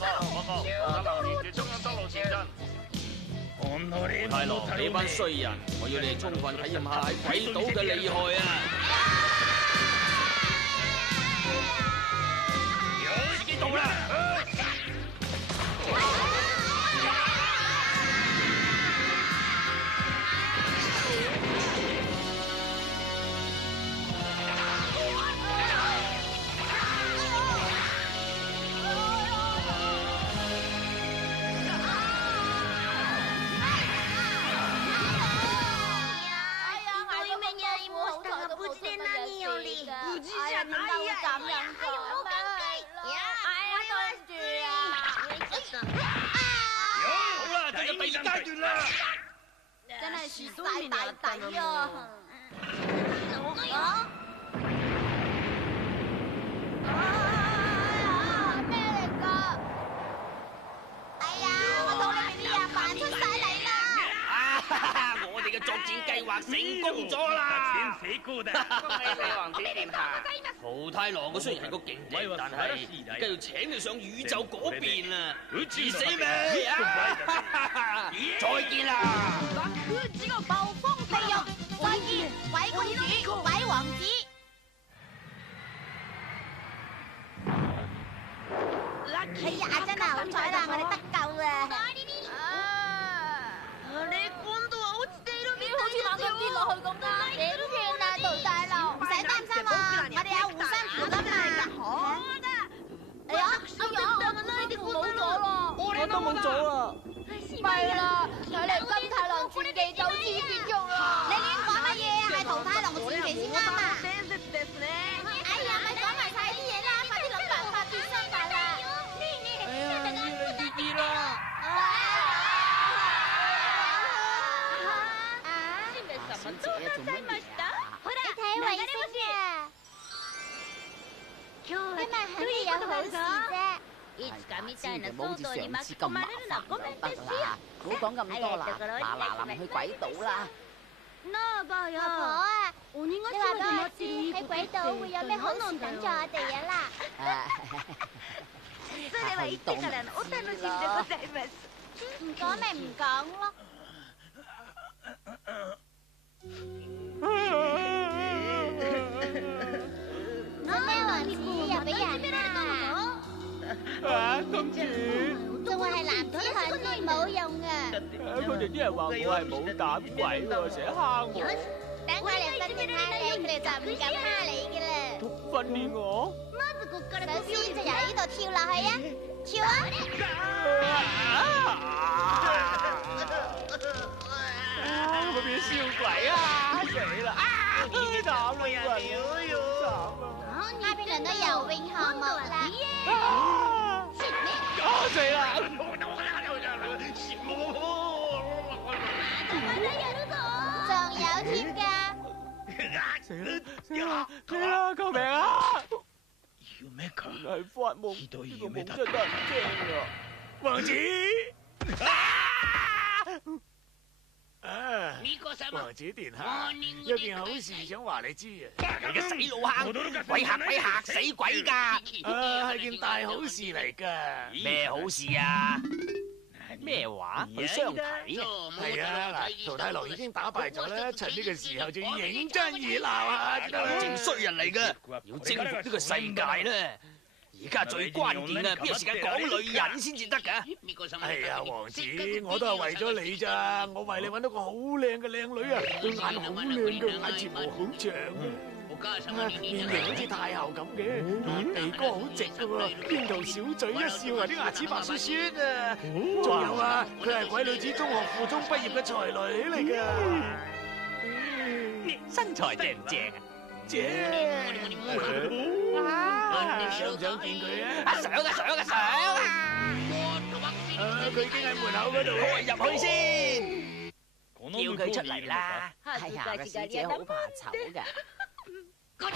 太郎，你班衰人，我要你哋充分體驗下喺鬼島嘅厲害啊！時機到啦！真係輸晒大底啊！咩嚟㗎？哎呀，我肚裏面啲嘢扮出晒嚟啦！我哋嘅作戰計劃成功咗啦！恭喜你王子殿下！桃太郎佢雖然係個勁敵，但係而家要請你上宇宙嗰邊啊！治死未啊？再見啦！暴風地獄，再見，鬼公主、鬼王子。哎呀，真係好彩啦，我哋得救啦！好似猛咁跌落去咁啦，點算啊，桃太郎？唔使擔心啊，我哋有護身符㗎嘛。哎呀，你哋冇咗咯，我都冇咗啊！咪啦，睇嚟金太郎傳奇就此結束啦！你亂講乜嘢？係桃太郎嘅傳奇先啱啊！哎呀，咪講埋晒啲嘢啦，快啲諗辦法變身法啦！哎呀，越嚟越熱啦！小姐做乜嘢啊？你睇衛星啊！今日肯定有好事啫！千祈唔好好似上次咁麻煩就得啦，唔好講咁多啦，嗱臨去鬼島啦！婆婆啊，你話俾我知喺鬼島會有咩好事等住我哋啊啦！去到唔講咪唔講咯。咩王子又俾人啊？公主，仲話係男子漢先冇用啊！佢哋啲人話我係冇膽鬼喎，成日蝦我。等我嚟訓練下你，佢哋就唔敢蝦你嘅啦。訓練我？首先就由呢度跳落去啊！跳啊！會變燒鬼啊！死啦！慘啦，啱先輪到游泳項目啦！死啦！仲有添㗎！死啦！救命啊！原來係發夢，呢個夢真係得人驚啊！王子。王子殿下，有件好事想話你知啊！你嘅死老坑，鬼嚇死鬼㗎！係件大好事嚟㗎。咩好事啊？咩話？去相睇？係啊，嗱，桃太郎已經打敗咗啦，趁呢個時候就要認真熱鬧啊！正衰人嚟㗎，要征服呢個世界咧。而家最關鍵啊，邊有時間講女人先至得㗎？係啊，王子，我都係為咗你咋，我為你揾到個好靚嘅靚女啊，對眼好靚嘅，眼睫毛好長啊，面型好似太后咁嘅，鼻哥好直㗎喎，邊度小嘴一笑啊，啲牙齒白雪雪啊，仲有啊，佢係鬼女子中學附中畢業嘅才女嚟㗎，身材正唔正啊？正。想唔想見佢啊？想！佢已經喺門口嗰度，入去先，叫佢出嚟啦。係呀，個小姐好怕醜㗎。出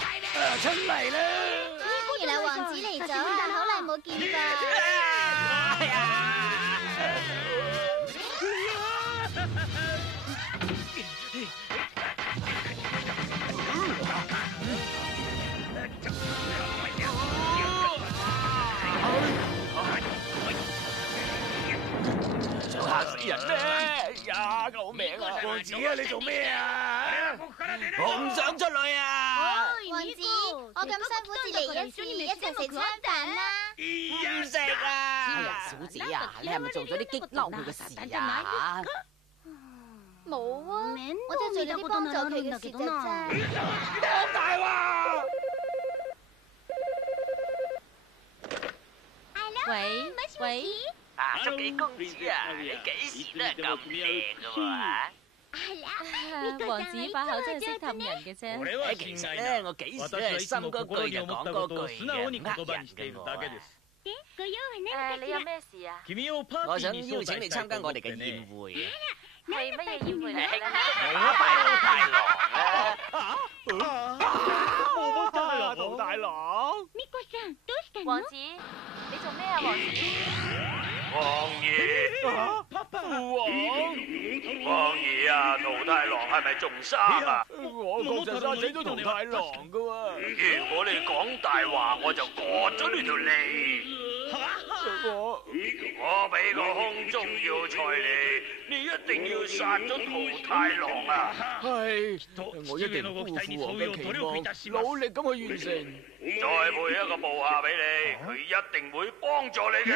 嚟啦！原來王子嚟咗啊！好耐冇見過。死人咩？哎呀，救命啊！王子啊，你做咩啊？我唔想出去啊！王子，我咁辛苦至嚟一次，一齊食餐飯啦！唔食啊！哎呀，小姐啊，你係咪做咗啲激嬲佢嘅事啊？冇啊，我真係做咗啲幫助佢嘅事啫。講大話！喂喂，啊，祝你公主啊，你幾時都係咁靚噶喎！王子把口真係識氹人嘅啫。其實咧，我幾時都係心嗰句就講嗰句嘅，呃人嘅喎。你有咩事啊？我想邀請你參加我哋嘅宴會啊！係乜嘢宴會嚟㗎？桃太郎，王子，你做咩啊？王子，王爺，父王，王爺啊，桃太郎係咪仲生啊？我確實殺死咗桃太郎噶喎。如果你講大話，我就割咗呢條脷。我俾個空中要塞你，你一定要殺咗桃太郎啊！係，我一定唔辜負父王嘅期望，努力咁去完成。再配一個部下俾你，佢一定會幫助你嘅。